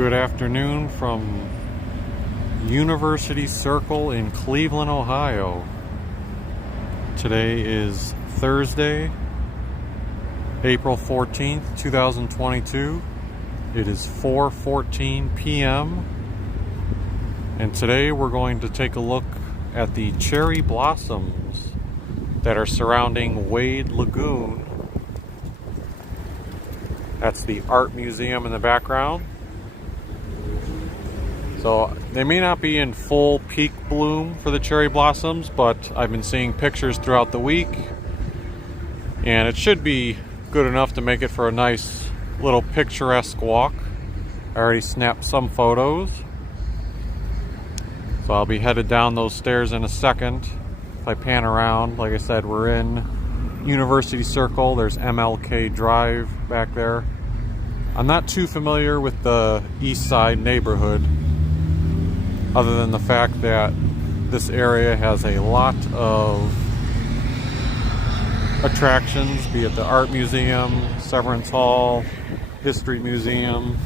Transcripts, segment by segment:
Good afternoon from University Circle in Cleveland, Ohio. Today is Thursday, April 14th, 2022. It is 4:14 p.m. and today we're going to take a look at the cherry blossoms that are surrounding Wade Lagoon. That's the art museum in the background. So they may not be in full peak bloom for the cherry blossoms, but I've been seeing pictures throughout the week, and it should be good enough to make it for a nice little picturesque walk. I already snapped some photos, so I'll be headed down those stairs in a second. If I pan around, like I said, we're in University Circle. There's MLK Drive back there. I'm not too familiar with the East Side neighborhood, other than the fact that this area has a lot of attractions, be it the Art Museum, Severance Hall, History Museum,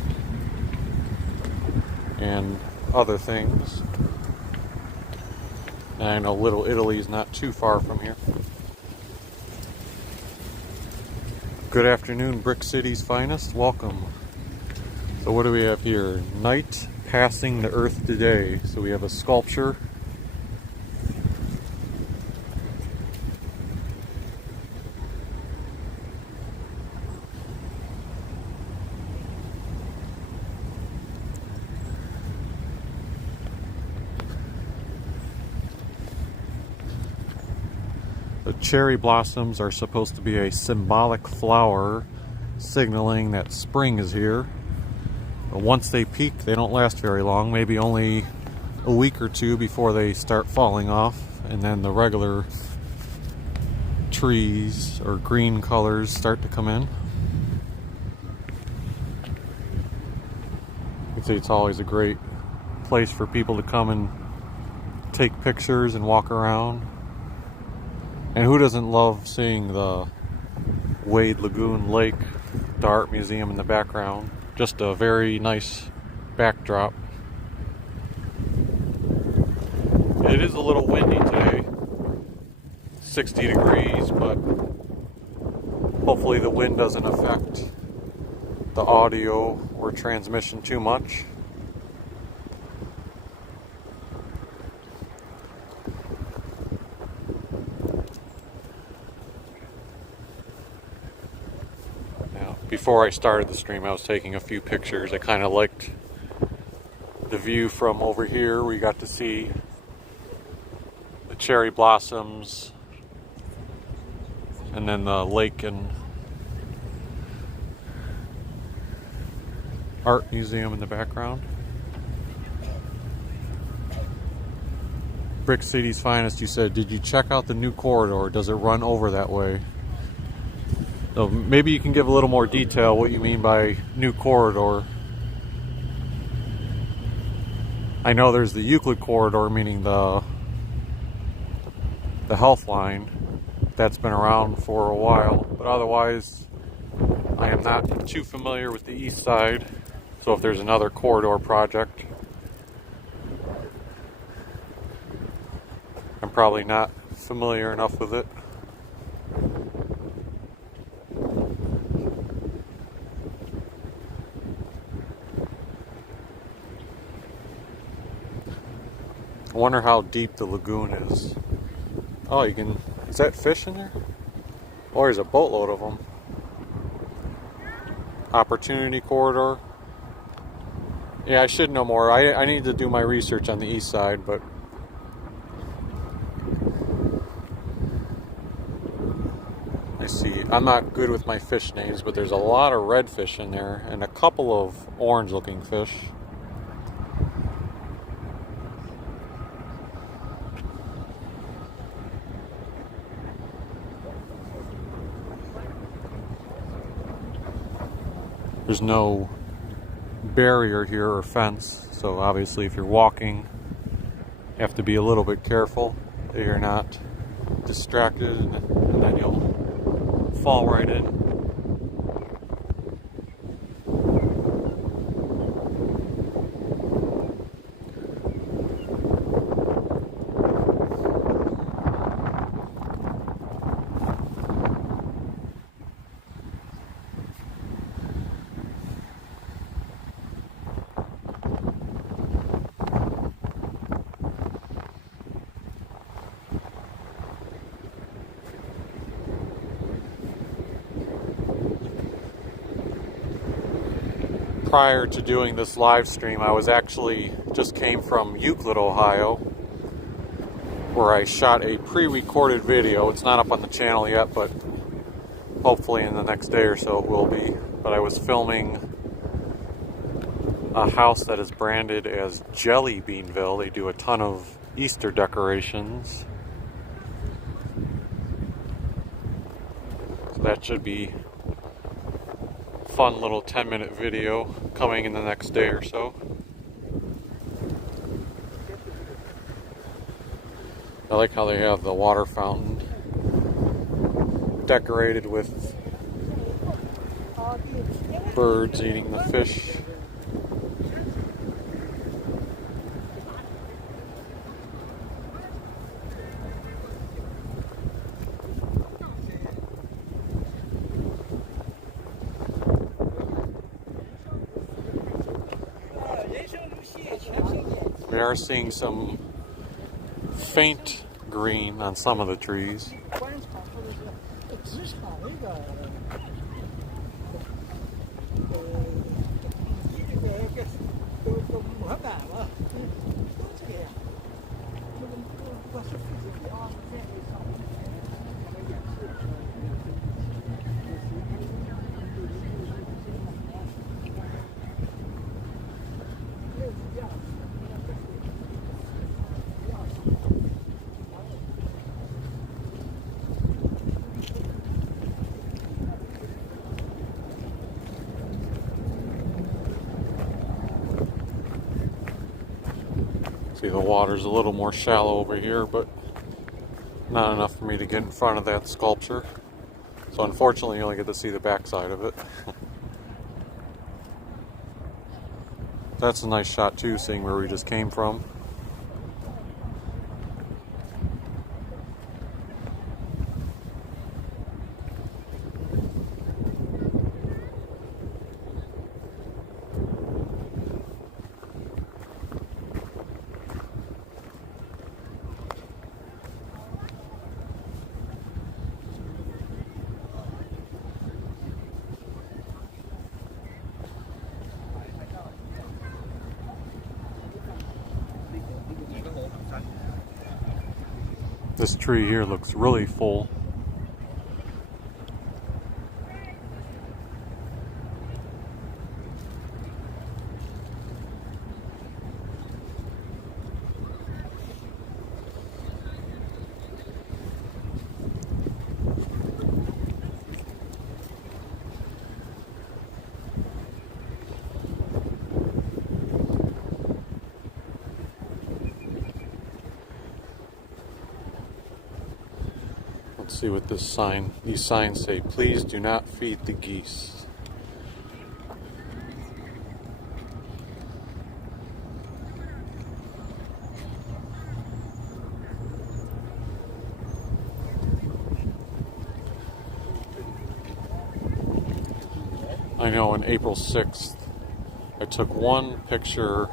and other things. And I know Little Italy is not too far from here. Good afternoon, Brick City's finest. Welcome. So what do we have here? Night Passing the Earth Today. So we have a sculpture. The cherry blossoms are supposed to be a symbolic flower signaling that spring is here. But once they peak, they don't last very long, maybe only a week or two before they start falling off, and then the regular trees or green colors start to come in. You can see it's always a great place for people to come and take pictures and walk around. And who doesn't love seeing the Wade Lagoon Lake, the art museum in the background? Just a very nice backdrop. It is a little windy today, 60 degrees, but hopefully the wind doesn't affect the audio or transmission too much. Before I started the stream, I was taking a few pictures. I kind of liked the view from over here. We got to see the cherry blossoms and then the lake and art museum in the background. Brick City's finest, you said, did you check out the new corridor? Does it run over that way? So maybe you can give a little more detail what you mean by new corridor. I know there's the Euclid corridor, meaning the health line. That's been around for a while, but otherwise I am not too familiar with the east side. So if there's another corridor project, I'm probably not familiar enough with it. I wonder how deep the lagoon is. Oh, you can... Is that fish in there? Oh, there's a boatload of them. Opportunity corridor. Yeah, I should know more. I need to do my research on the east side, but... I see. I'm not good with my fish names, but there's a lot of redfish in there and a couple of orange-looking fish. There's no barrier here or fence, so obviously if you're walking, you have to be a little bit careful that you're not distracted, and then you'll fall right in. prior to doing this live stream, I was actually just came from Euclid, Ohio, where I shot a pre-recorded video. It's not up on the channel yet, but hopefully in the next day or so it will be. But I was filming a house that is branded as Jelly Beanville. They do a ton of Easter decorations. So that should be a fun little 10-minute video coming in the next day or so. I like how they have the water fountain decorated with birds eating the fish. We are seeing some faint green on some of the trees. See, the water's a little more shallow over here, but not enough for me to get in front of that sculpture. So unfortunately, you only get to see the backside of it. That's a nice shot too, seeing where we just came from. This tree here looks really full. Let's see what these signs say. Please do not feed the geese. I know on April 6th, I took one picture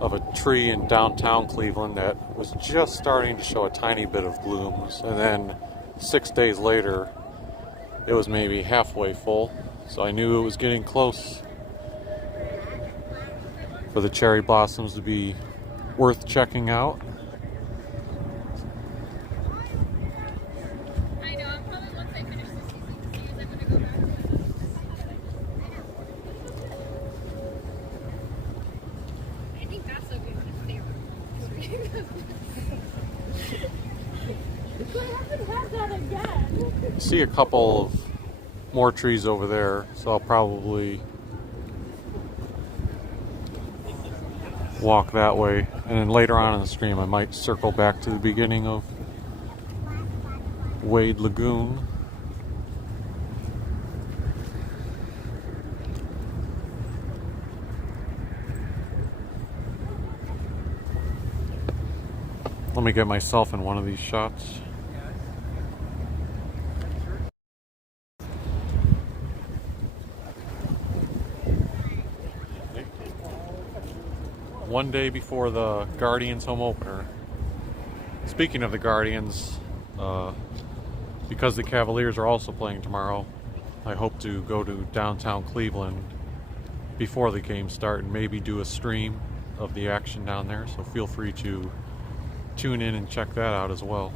of a tree in downtown Cleveland that was just starting to show a tiny bit of blooms, and then 6 days later it was maybe halfway full, so I knew it was getting close for the cherry blossoms to be worth checking out. I know, I'm probably once I finish this season, I'm gonna go back to it. I think that's a good favorite. I see a couple of more trees over there, so I'll probably walk that way, and then later on in the stream I might circle back to the beginning of Wade Lagoon. Let me get myself in one of these shots. One day before the Guardians home opener. Speaking of the Guardians, because the Cavaliers are also playing tomorrow, I hope to go to downtown Cleveland before the games start and maybe do a stream of the action down there. So feel free to tune in and check that out as well.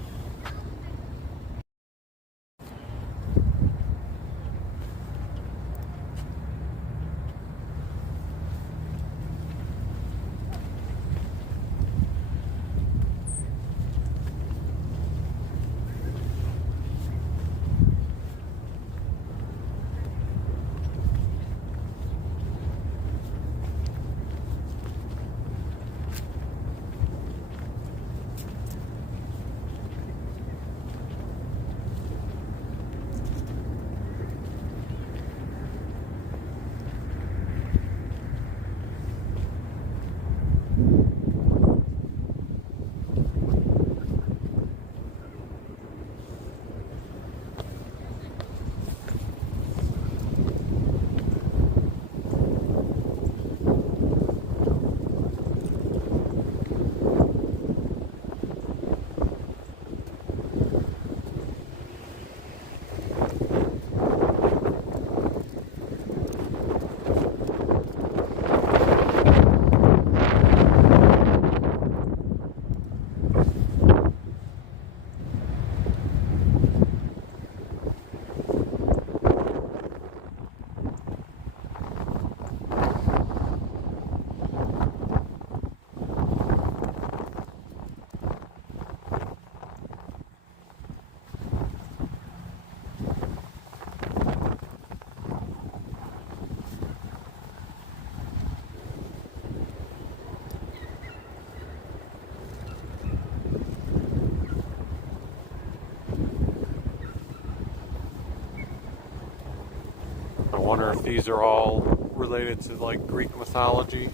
I wonder if these are all related to like Greek mythology.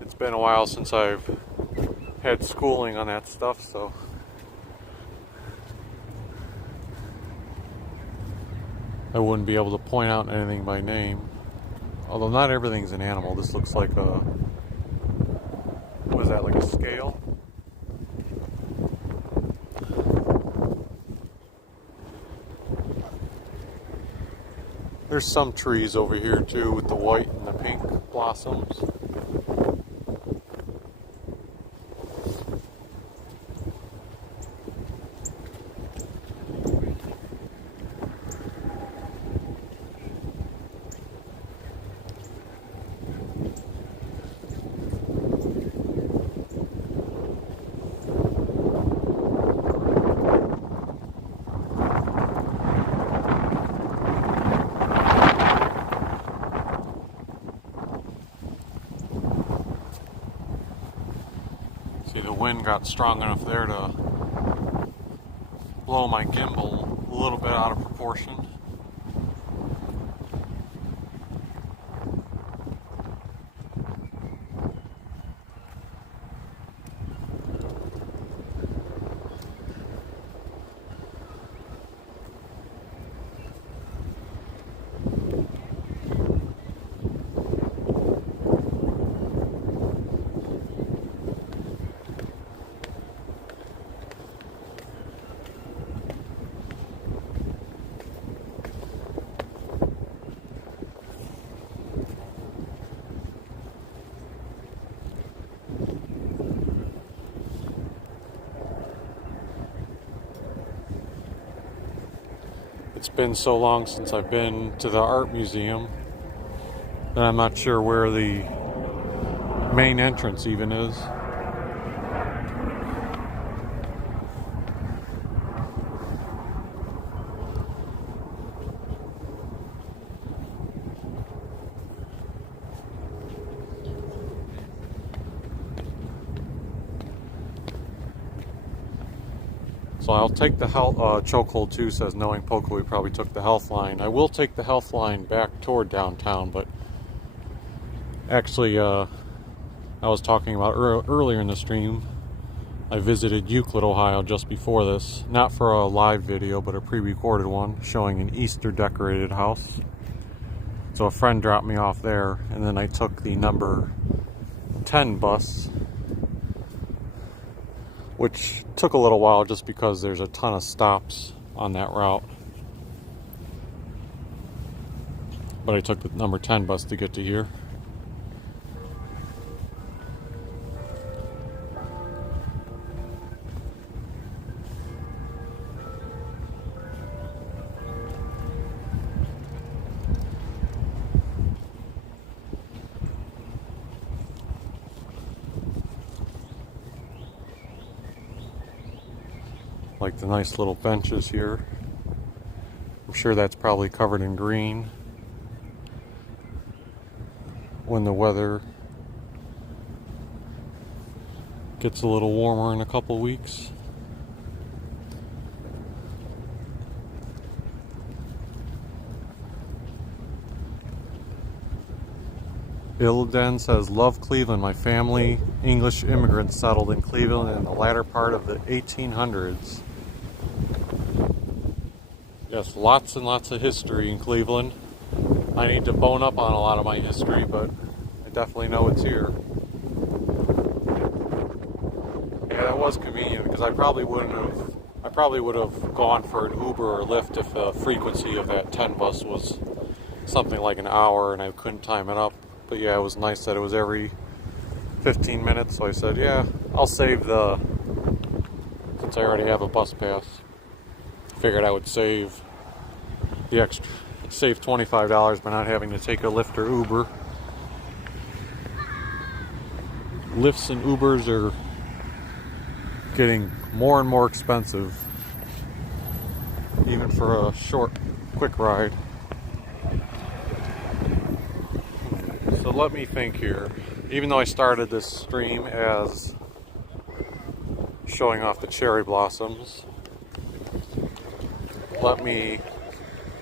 It's been a while since I've had schooling on that stuff, so I wouldn't be able to point out anything by name. Although not everything's an animal. This looks like a, what is that, like a scale? There's some trees over here too with the white and the pink blossoms. See, the wind got strong enough there to blow my gimbal a little bit out of proportion. It's been so long since I've been to the art museum that I'm not sure where the main entrance even is. So I'll take the health, chokehold 2 says knowing Poco, we probably took the health line. I will take the health line back toward downtown, but actually I was talking about earlier in the stream, I visited Euclid, Ohio just before this. Not for a live video, but a pre-recorded one showing an Easter decorated house. So a friend dropped me off there, and then I took the number 10 bus, which took a little while just because there's a ton of stops on that route. but I took the number 10 bus to get to here. Like the nice little benches here. I'm sure that's probably covered in green when the weather gets a little warmer in a couple weeks. Ilden says, love Cleveland. My family, English immigrants, settled in Cleveland in the latter part of the 1800s. Yes, lots and lots of history in Cleveland. I need to bone up on a lot of my history, but I definitely know it's here. Yeah, that was convenient because I probably would have gone for an Uber or Lyft if the frequency of that 10 bus was something like an hour and I couldn't time it up. But yeah, it was nice that it was every 15 minutes, so I said, yeah, I'll save since I already have a bus pass. Figured I would save the extra, save $25 by not having to take a Lyft or Uber. Lyfts and Ubers are getting more and more expensive, even for a short, quick ride. So let me think here. Even though I started this stream as showing off the cherry blossoms, let me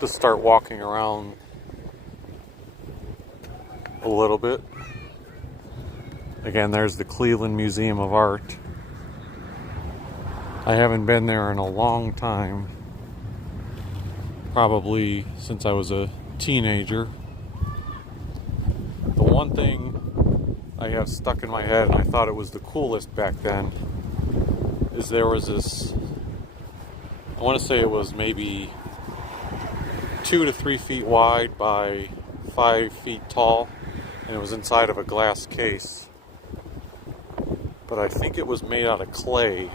just start walking around a little bit. Again, there's the Cleveland Museum of Art. I haven't been there in a long time, probably since I was a teenager. The one thing I have stuck in my head, and I thought it was the coolest back then, is there was this, I want to say it was maybe 2 to 3 feet wide by 5 feet tall, and it was inside of a glass case. But I think it was made out of clay,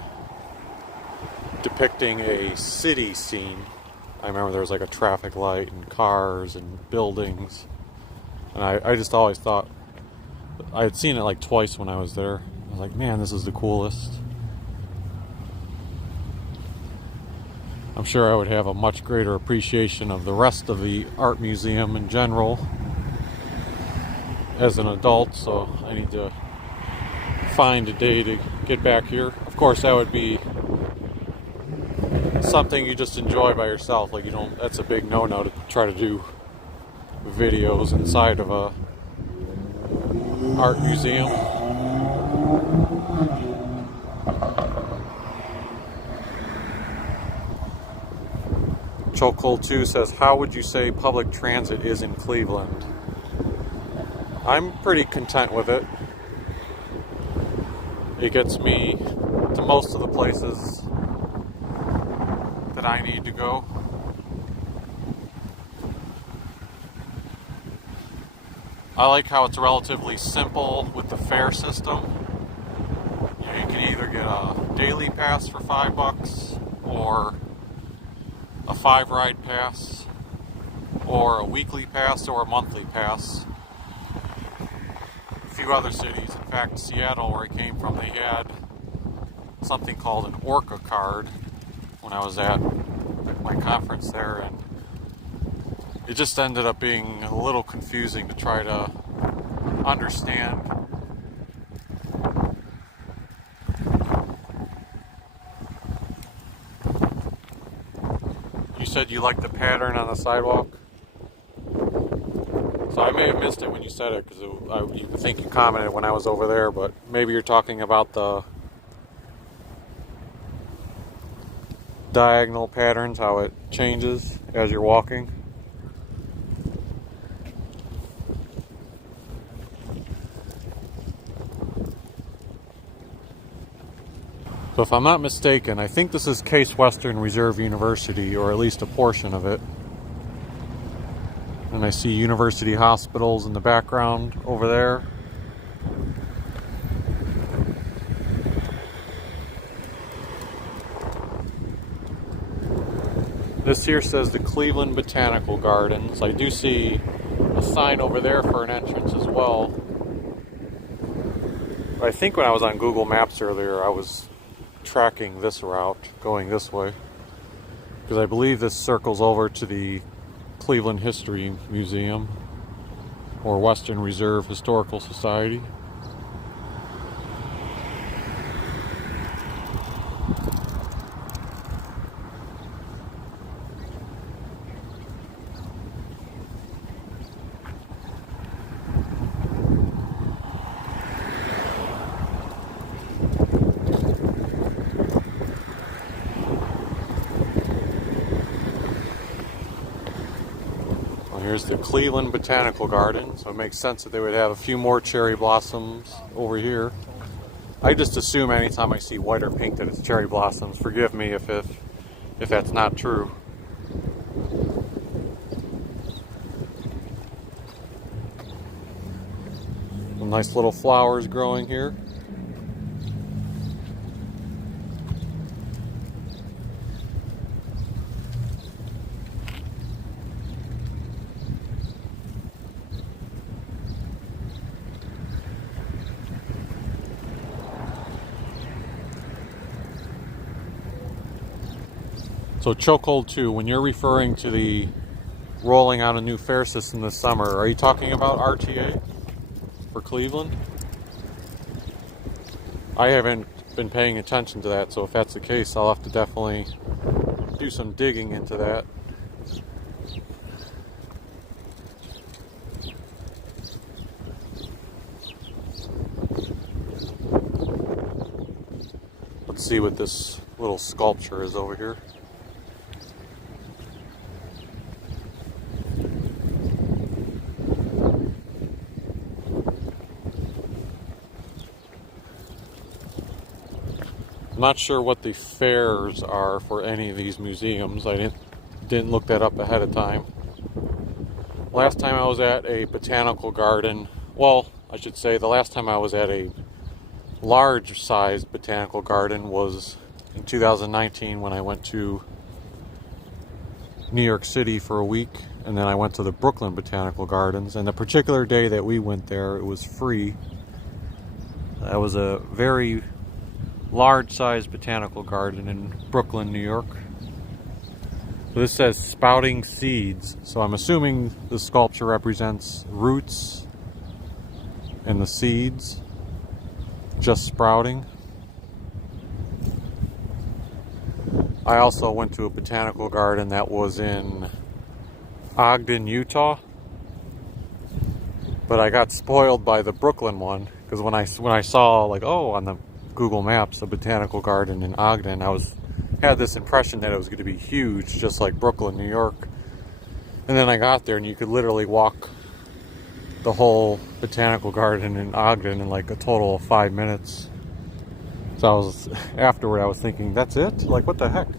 depicting a city scene. I remember there was like a traffic light and cars and buildings. And I just always thought, I had seen it like twice when I was there. I was like, man, this is the coolest. I'm sure I would have a much greater appreciation of the rest of the art museum in general as an adult, so I need to find a day to get back here. Of course, that would be something you just enjoy by yourself. Like, you don't, that's a big no-no to try to do videos inside of a art museum. Chokol 2 says, how would you say public transit is in Cleveland? I'm pretty content with it. It gets me to most of the places that I need to go. I like how it's relatively simple with the fare system. You know, you can either get a daily pass for $5 or a 5-ride pass or a weekly pass or a monthly pass. A few other cities, in fact Seattle where I came from, they had something called an Orca card when I was at my conference there, and it just ended up being a little confusing to try to understand. You said you like the pattern on the sidewalk? So I may have missed it when you said it, because you think you commented when I was over there, but maybe you're talking about the diagonal patterns, how it changes as you're walking. So if I'm not mistaken, I think this is Case Western Reserve University, or at least a portion of it. And And I see university hospitals in the background over there. This here says the Cleveland Botanical Gardens. I do see a sign over there for an entrance as well. But I think when I was on Google Maps earlier, I was tracking this route, going this way. Because I believe this circles over to the Cleveland History Museum or Western Reserve Historical Society. Here's the Cleveland Botanical Garden, so it makes sense that they would have a few more cherry blossoms over here. I just assume anytime I see white or pink that it's cherry blossoms. Forgive me if that's not true. Some nice little flowers growing here. So chokehold 2, when you're referring to the rolling out a new fare system this summer, are you talking about RTA for Cleveland? I haven't been paying attention to that, so if that's the case, I'll have to definitely do some digging into that. Let's see what this little sculpture is over here. I'm not sure what the fares are for any of these museums. I didn't look that up ahead of time. Last time I was at a botanical garden, well, I should say the last time I was at a large-sized botanical garden was in 2019 when I went to New York City for a week, and then I went to the Brooklyn Botanical Gardens, and the particular day that we went there, it was free. That was a very large-sized botanical garden in Brooklyn, New York. So this says spouting seeds, so I'm assuming the sculpture represents roots and the seeds just sprouting. I also went to a botanical garden that was in Ogden, Utah, but I got spoiled by the Brooklyn one, because when I saw, like, oh, on the Google Maps, the botanical garden in Ogden, had this impression that it was going to be huge, just like Brooklyn, New York. And then I got there, and you could literally walk the whole botanical garden in Ogden in like a total of 5 minutes. So afterward I was thinking, that's it? Like, what the heck?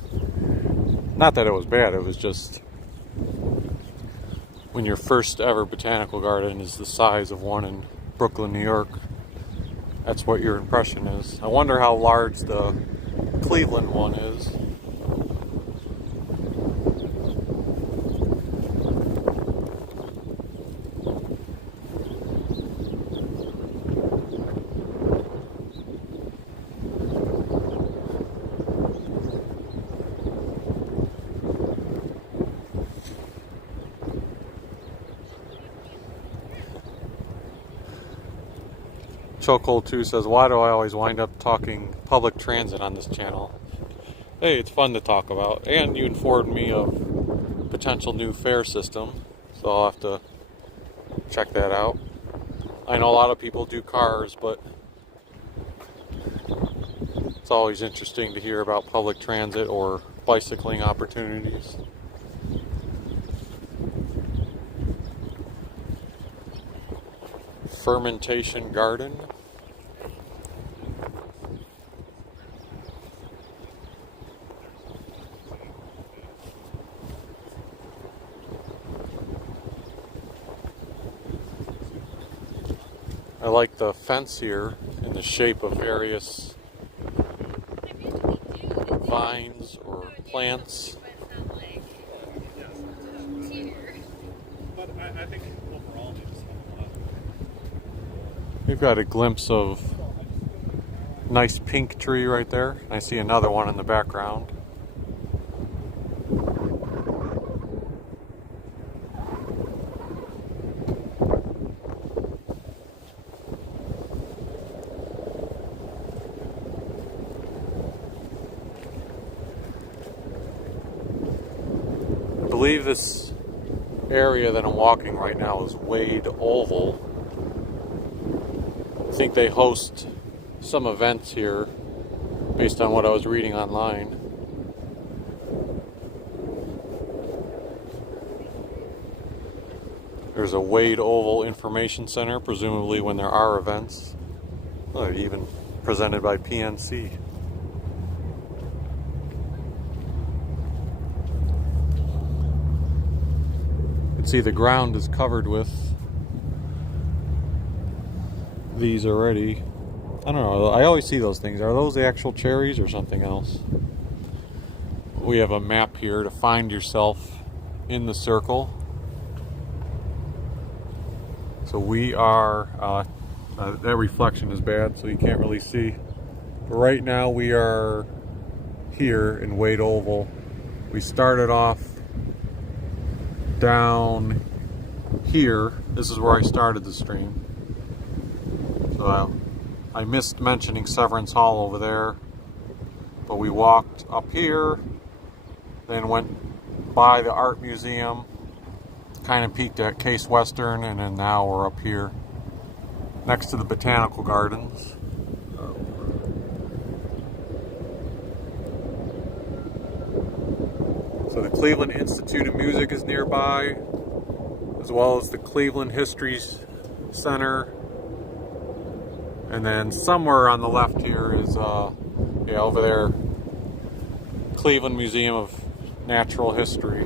Not that it was bad, it was just when your first ever botanical garden is the size of one in Brooklyn, New York, that's what your impression is. I wonder how large the Cleveland one is. Chokehold 2 says, why do I always wind up talking public transit on this channel? Hey, it's fun to talk about, and you informed me of potential new fare system, so I'll have to check that out. I know a lot of people do cars, but it's always interesting to hear about public transit or bicycling opportunities. Fermentation garden. like the fence here in the shape of various vines or plants. But I think overall they just have a lot. We've got a glimpse of nice pink tree right there. I see another one in the background. I believe this area that I'm walking right now is Wade Oval. I think they host some events here based on what I was reading online. There's a Wade Oval Information Center, presumably when there are events. Oh, even presented by PNC. You can see the ground is covered with these already. I don't know, I always see those things. Are those the actual cherries or something else? We have a map here to find yourself in the circle. So we are, that reflection is bad, so you can't really see. But right now we are here in Wade Oval. We started off down here. This is where I started the stream. So I missed mentioning Severance Hall over there, but we walked up here, then went by the art museum, kind of peeked at Case Western, and then now we're up here next to the Botanical Gardens. So the Cleveland Institute of Music is nearby, as well as the Cleveland History Center. And then somewhere on the left here is, over there, Cleveland Museum of Natural History.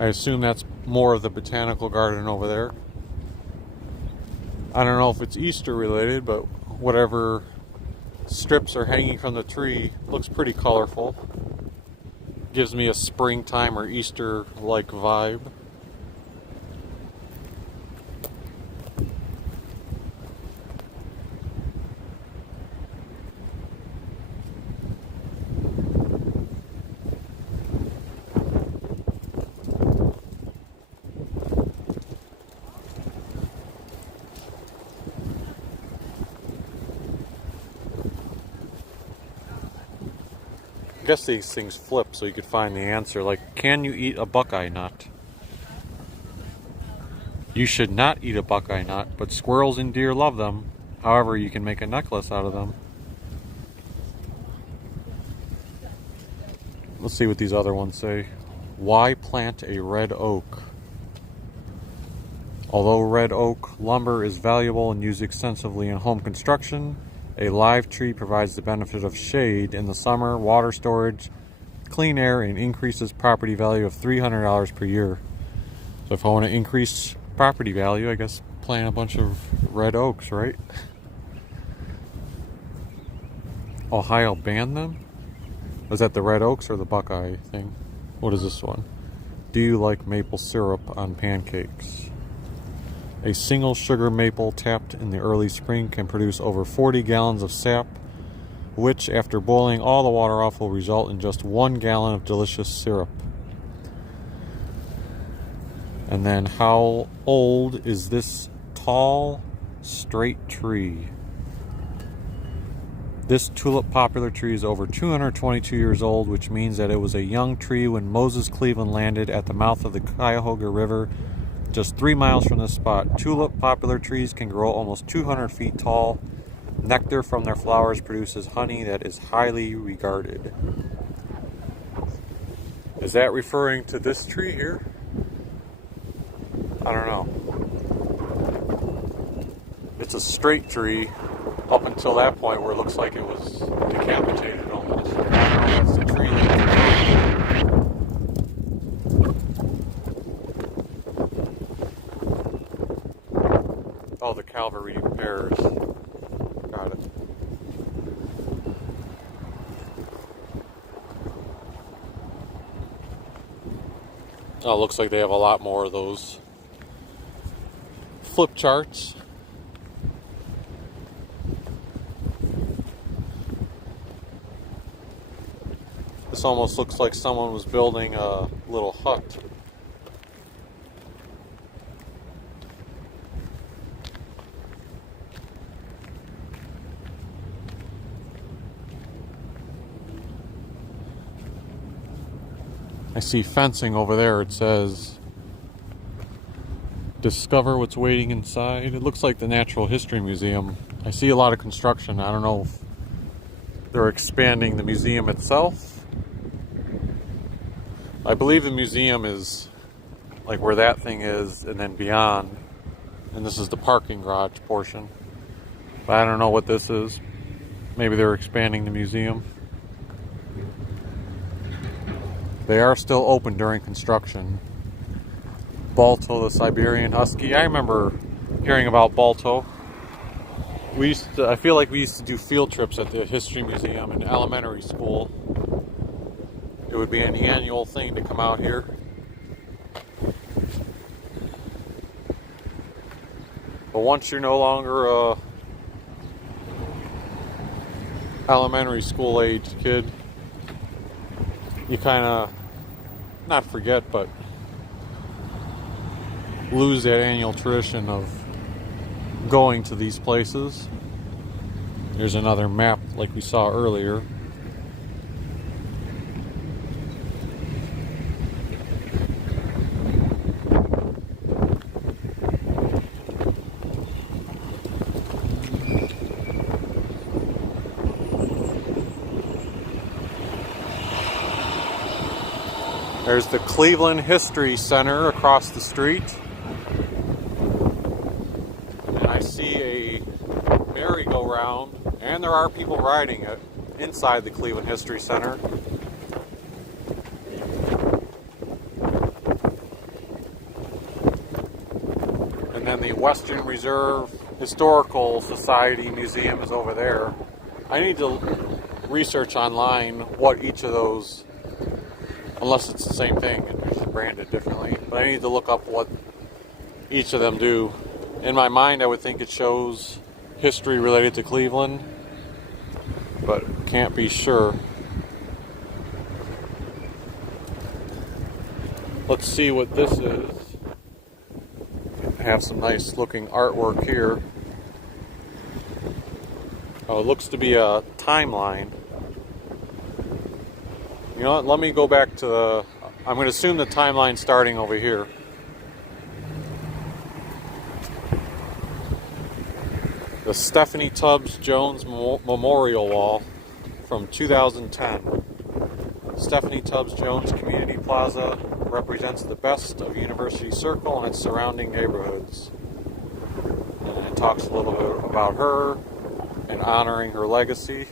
I assume that's more of the Botanical Garden over there. I don't know if it's Easter related, but whatever strips are hanging from the tree looks pretty colorful. Gives me a springtime or Easter-like vibe. I guess these things flip so you could find the answer. Like, can you eat a buckeye nut? You should not eat a buckeye nut, but squirrels and deer love them. However, you can make a necklace out of them. Let's see what these other ones say. Why plant a red oak? Although red oak lumber is valuable and used extensively in home construction, a live tree provides the benefit of shade in the summer, water storage, clean air, and increases property value of $300 per year. So if I want to increase property value, I guess plant a bunch of red oaks, right? Ohio banned them? Was that the red oaks or the buckeye thing? What is this one? Do you like maple syrup on pancakes? A single sugar maple tapped in the early spring can produce over 40 gallons of sap, which, after boiling all the water off, will result in just 1 gallon of delicious syrup. And then, how old is this tall, straight tree? This tulip popular tree is over 222 years old, which means that it was a young tree when Moses Cleveland landed at the mouth of the Cuyahoga River just 3 miles from this spot. Tulip popular trees can grow almost 200 feet tall Nectar from their flowers produces honey that is highly regarded. Is that referring to this tree here? I don't know. It's a straight tree up until that point where it looks like it was decapitated almost. I don't know if that's the tree that... Oh, the Calvary pears. Got it. Oh, looks like they have a lot more of those flip charts. This almost looks like someone was building a little hut. I see fencing over there. It says, discover what's waiting inside. It looks like the Natural History Museum. I see a lot of construction. I don't know if they're expanding the museum itself. I believe the museum is like where that thing is and then beyond. And this is the parking garage portion. But I don't know what this is. Maybe they're expanding the museum. They are still open during construction. Balto, the Siberian Husky. I remember hearing about Balto. I feel like we used to do field trips at the History Museum in elementary school. It would be an annual thing to come out here. But once you're no longer a elementary school age kid, you kind of, not forget, but lose that annual tradition of going to these places. Here's another map like we saw earlier. There's the Cleveland History Center across the street. And I see a merry-go-round, and there are people riding it inside the Cleveland History Center. And then the Western Reserve Historical Society Museum is over there. I need to research online what each of those, unless it's the same thing and it's branded differently. But I need to look up what each of them do. In my mind, I would think it shows history related to Cleveland, but can't be sure. Let's see what this is. I have some nice looking artwork here. Oh, it looks to be a timeline. You know what, let me go back to the, I'm going to assume the timeline starting over here. The Stephanie Tubbs Jones Memorial Wall from 2010. Stephanie Tubbs Jones Community Plaza represents the best of University Circle and its surrounding neighborhoods. And it talks a little bit about her and honoring her legacy.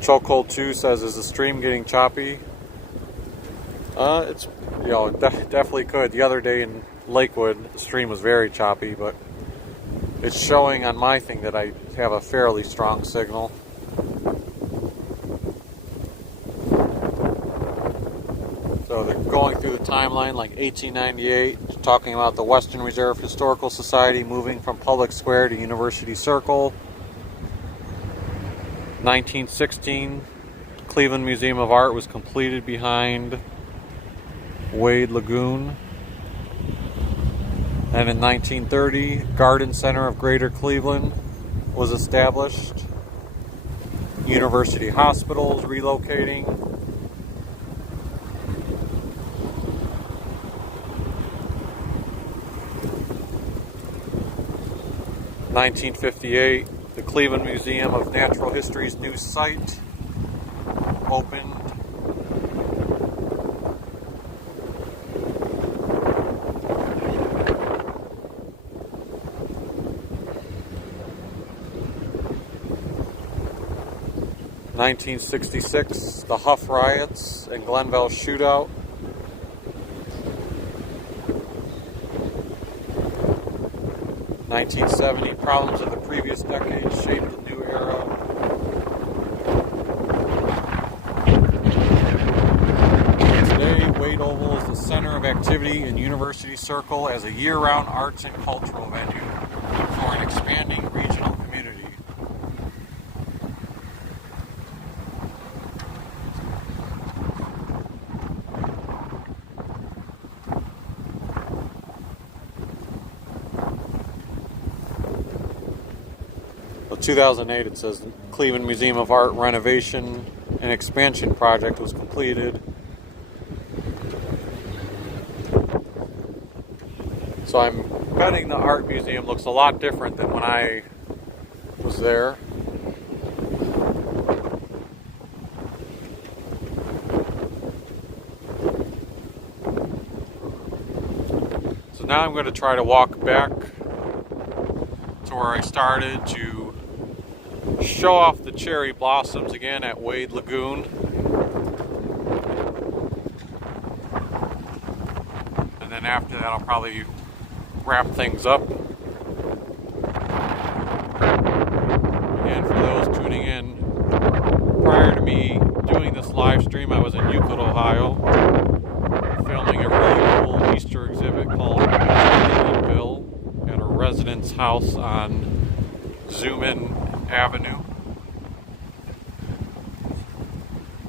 Chokehold 2 says, is the stream getting choppy? It's, you know, it definitely could. The other day in Lakewood, the stream was very choppy, but it's showing on my thing that I have a fairly strong signal. So they're going through the timeline like 1898, talking about the Western Reserve Historical Society moving from Public Square to University Circle. 1916, Cleveland Museum of Art was completed behind Wade Lagoon. And in 1930, Garden Center of Greater Cleveland was established. University Hospitals relocating. 1958, the Cleveland Museum of Natural History's new site opened. (1966), the Huff Riots and Glenville Shootout. (1970), problems of the previous decade shaped the new era. Today, Wade Oval is the center of activity in University Circle as a year-round arts and cultural venue for an expanding regional community. So 2008, it says the Cleveland Museum of Art renovation and expansion project was completed. So I'm betting the art museum looks a lot different than when I was there. So now I'm going to try to walk back to where I started to show off the cherry blossoms again at Wade Lagoon. And then after that I'll probably wrap things up. And for those tuning in, prior to me doing this live stream, I was in Euclid, Ohio, filming a really cool Easter exhibit called Botanical at a residence house on Zoom-In Avenue.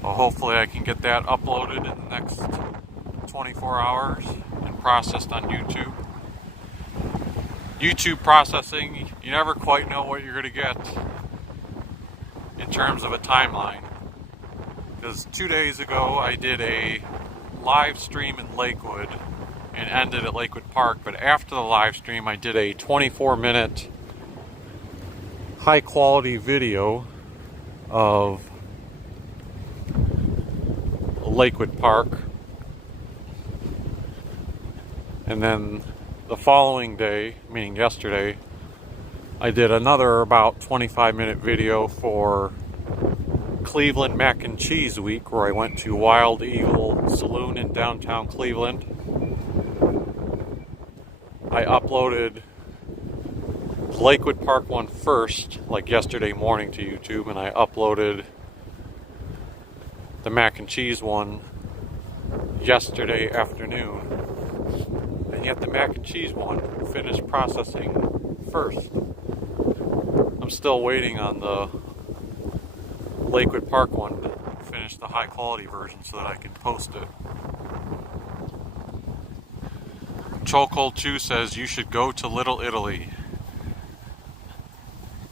Well, hopefully I can get that uploaded in the next 24 hours and processed on YouTube. YouTube processing, you never quite know what you're going to get in terms of a timeline. Because 2 days ago I did a live stream in Lakewood and ended at Lakewood Park, but after the live stream I did a 24-minute high quality video of Lakewood Park, and then the following day, meaning yesterday, I did another about 25-minute video for Cleveland Mac and Cheese Week, where I went to Wild Eagle Saloon in downtown Cleveland. I uploaded the Lakewood Park one first, like yesterday morning, to YouTube, and I uploaded the mac and cheese one yesterday afternoon. And yet the mac and cheese one finished processing first. I'm still waiting on the Lakewood Park one to finish the high quality version so that I can post it. Chokehold 2 says you should go to Little Italy.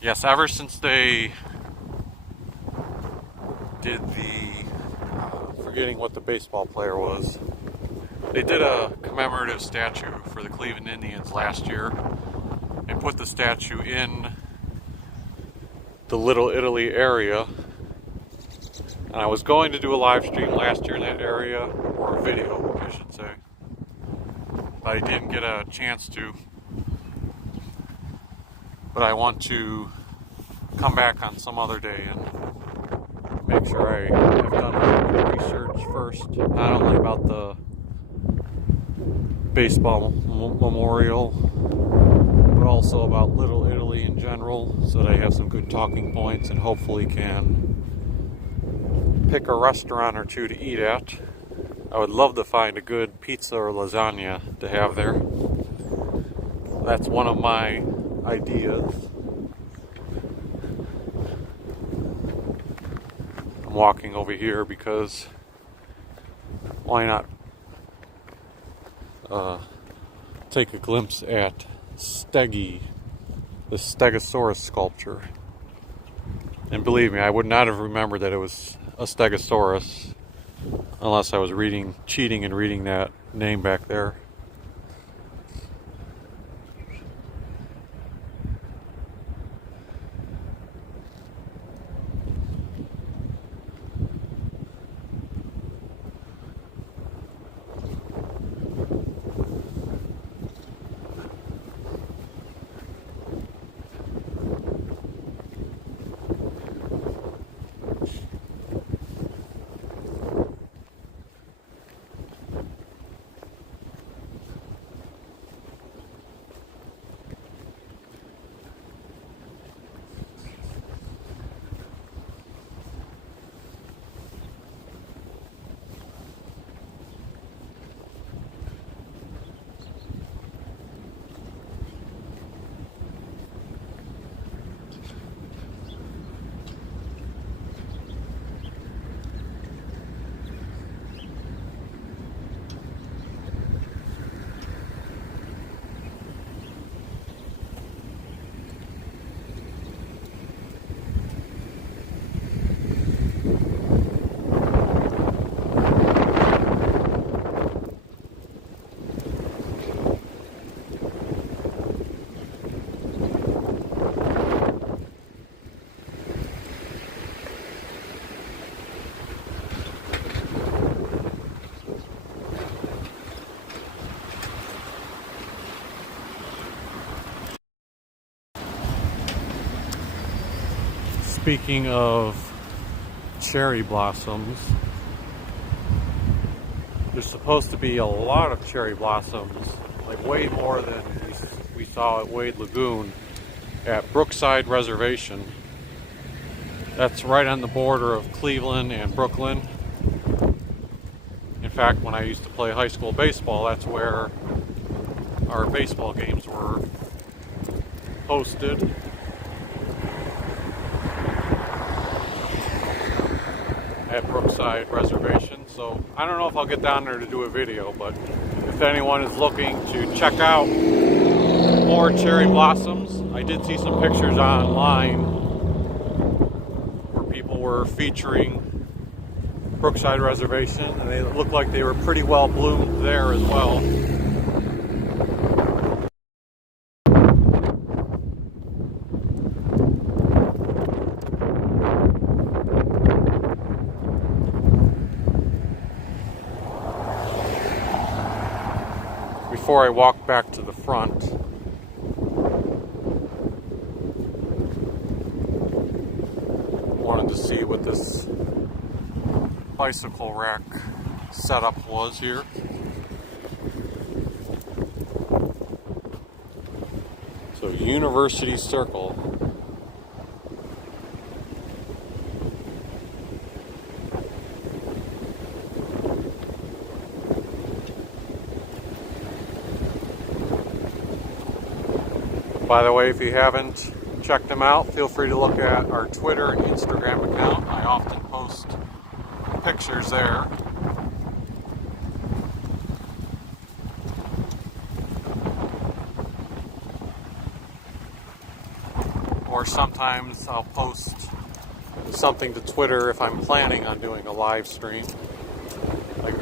Yes, ever since they did the, forgetting what the baseball player was, they did a commemorative statue for the Cleveland Indians last year and put the statue in the Little Italy area. And I was going to do a live stream last year in that area, or a video, I should say, but I didn't get a chance to. But I want to come back on some other day and make sure I have done a little bit of research first, not only about the baseball memorial, but also about Little Italy in general, so that I have some good talking points and hopefully can pick a restaurant or two to eat at. I would love to find a good pizza or lasagna to have there. That's one of my ideas. I'm walking over here because why not take a glimpse at Stegi, the Stegosaurus sculpture. And believe me, I would not have remembered that it was a Stegosaurus unless I was cheating and reading that name back there. Speaking of cherry blossoms, there's supposed to be a lot of cherry blossoms, like way more than we saw at Wade Lagoon at Brookside Reservation. That's right on the border of Cleveland and Brooklyn. In fact, when I used to play high school baseball, that's where our baseball games were hosted. At Brookside Reservation. So I don't know if I'll get down there to do a video, but if anyone is looking to check out more cherry blossoms, I did see some pictures online where people were featuring Brookside Reservation, and they looked like they were pretty well bloomed there as well. Before I walk back to the front, wanted to see what this bicycle rack setup was here. So University Circle. By the way, if you haven't checked them out, feel free to look at our Twitter and Instagram account. I often post pictures there. Or sometimes I'll post something to Twitter if I'm planning on doing a live stream. Like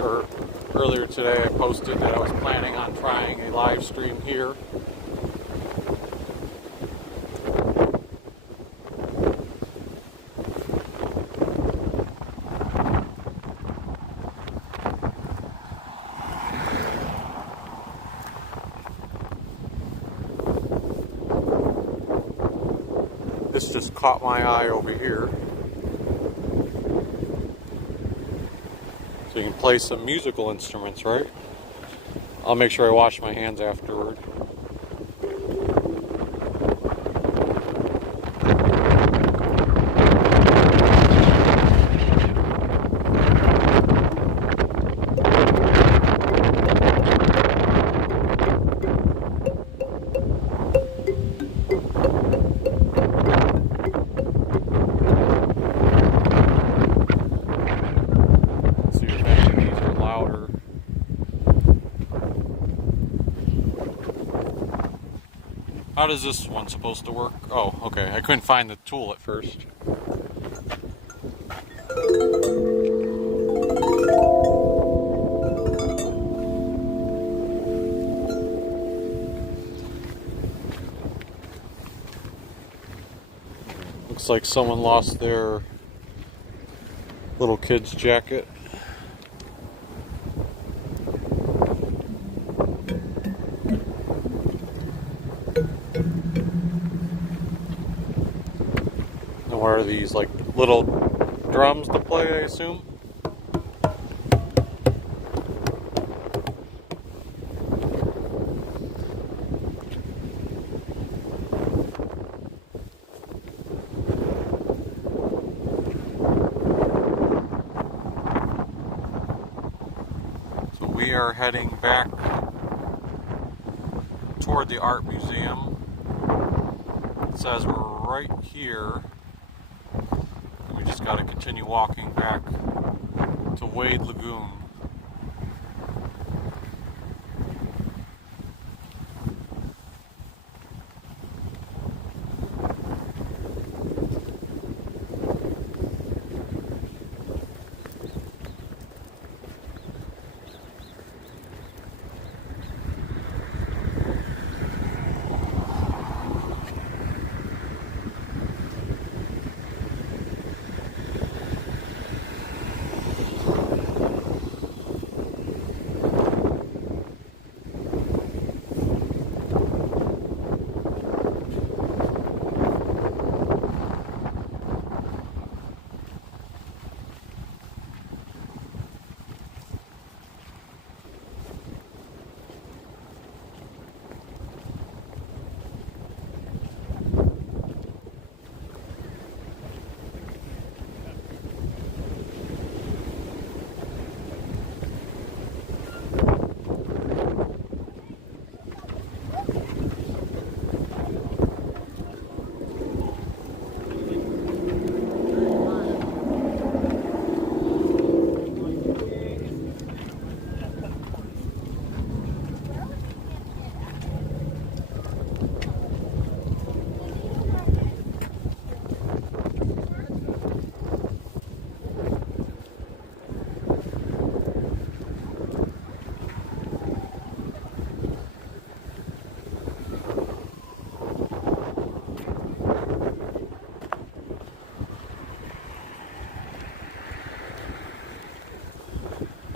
earlier today I posted that I was planning on trying a live stream here. This just caught my eye over here. So you can play some musical instruments, right? I'll make sure I wash my hands afterward. How does this one supposed to work? Oh, okay. I couldn't find the tool at first. Looks like someone lost their little kid's jacket. What are these, like little drums to play, I assume? So we are heading back toward the art museum. It says we're right here. We just got to continue walking back to Wade Lagoon.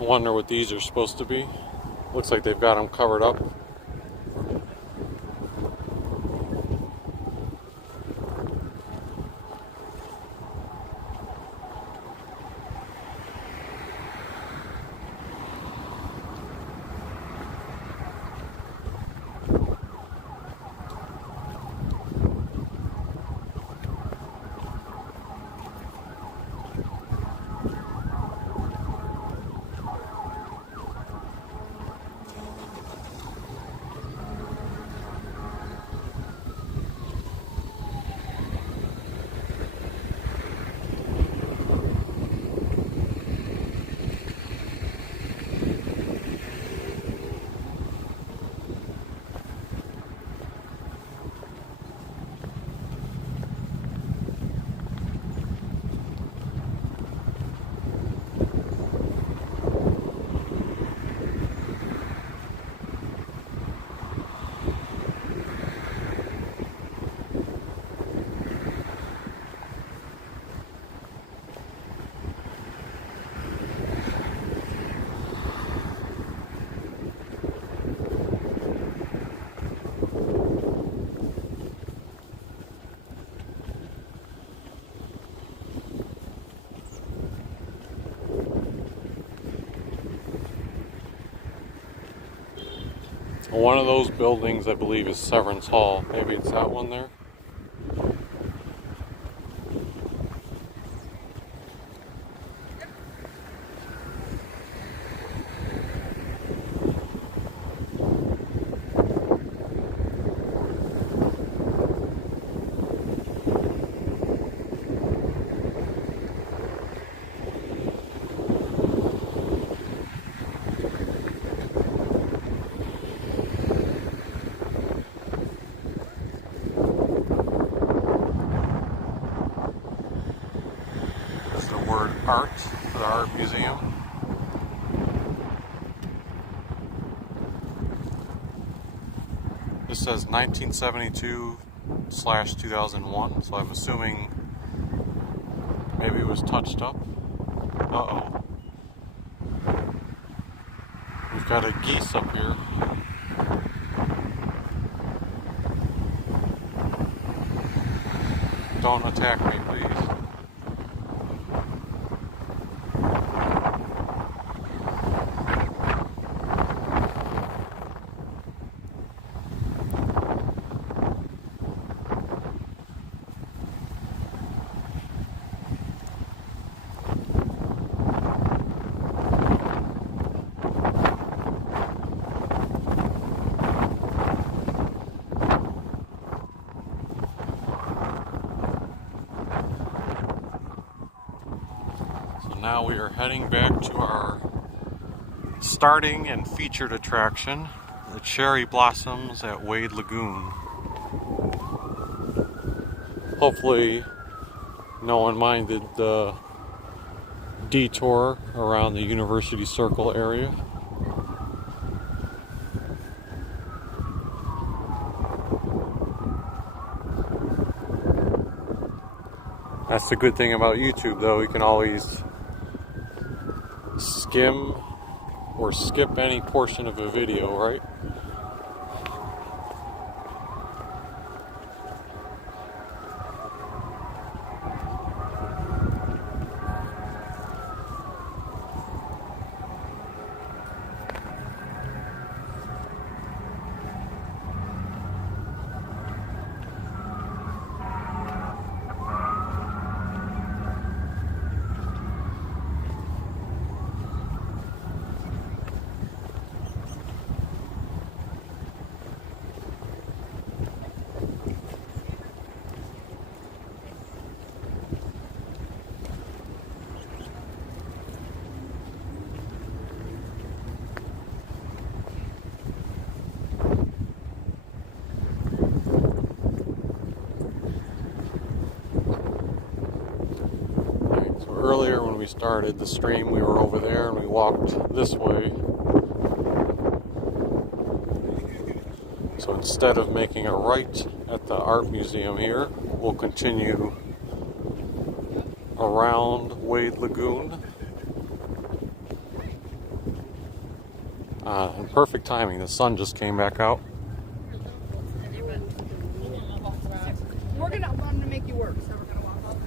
I wonder what these are supposed to be. Looks like they've got them covered up. One of those buildings, I believe, is Severance Hall. Maybe it's that one there. Art, the art museum. This says 1972/2001, so I'm assuming maybe it was touched up. Uh-oh. We've got a geese up here. Don't attack me, please. Now we are heading back to our starting and featured attraction, the cherry blossoms at Wade Lagoon. Hopefully no one minded the detour around the University Circle area. That's the good thing about YouTube, though. You can always skim or skip any portion of a video, right? Earlier when we started the stream, we were over there and we walked this way. So instead of making a right at the art museum here, we'll continue around Wade Lagoon. And perfect timing. The sun just came back out. We're gonna want them to make you work, so we're gonna walk up.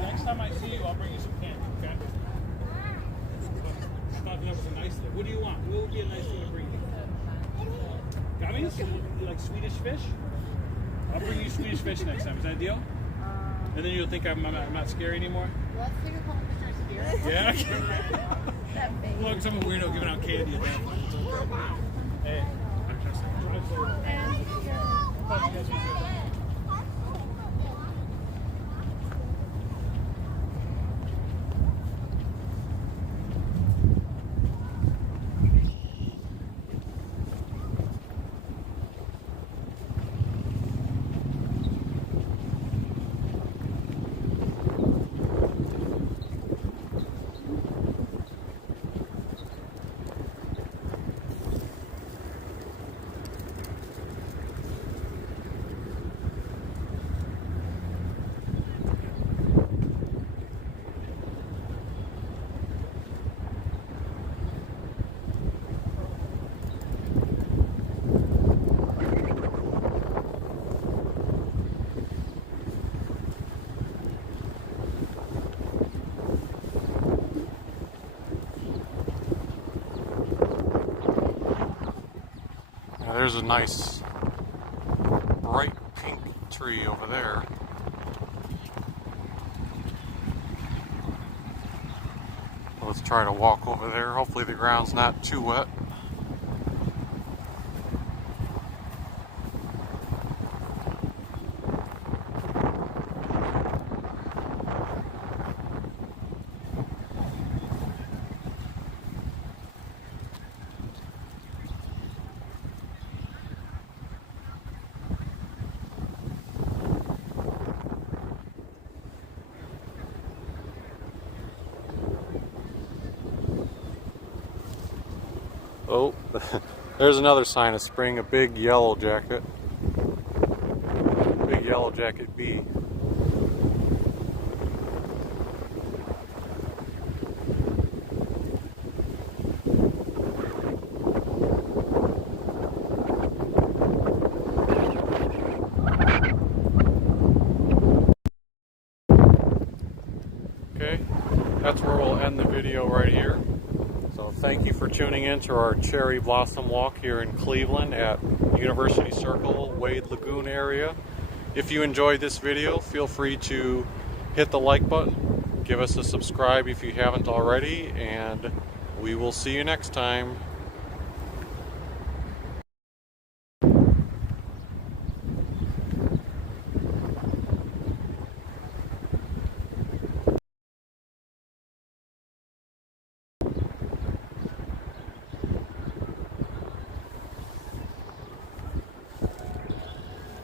Next time I see you, I'll bring you some candy, okay? I thought that was a nice thing. What do you want? What would be a nice thing to bring you? Gummies? You like Swedish fish? I'll bring you Swedish fish next time. Is that a deal? And then you'll think I'm not scary anymore? Let's take a couple pictures here. Yeah? That big. Look, some weirdo giving out candy at that point. It's okay. Hey. There's a nice bright pink tree over there. Let's try to walk over there. Hopefully the ground's not too wet. Oh, there's another sign of spring, a big yellow jacket. Big yellow jacket bee. Okay, that's where we'll end the video right here. So thank you for tuning in to our cherry blossom walk here in Cleveland at University Circle, Wade Lagoon area. If you enjoyed this video, feel free to hit the like button, give us a subscribe if you haven't already, and we will see you next time.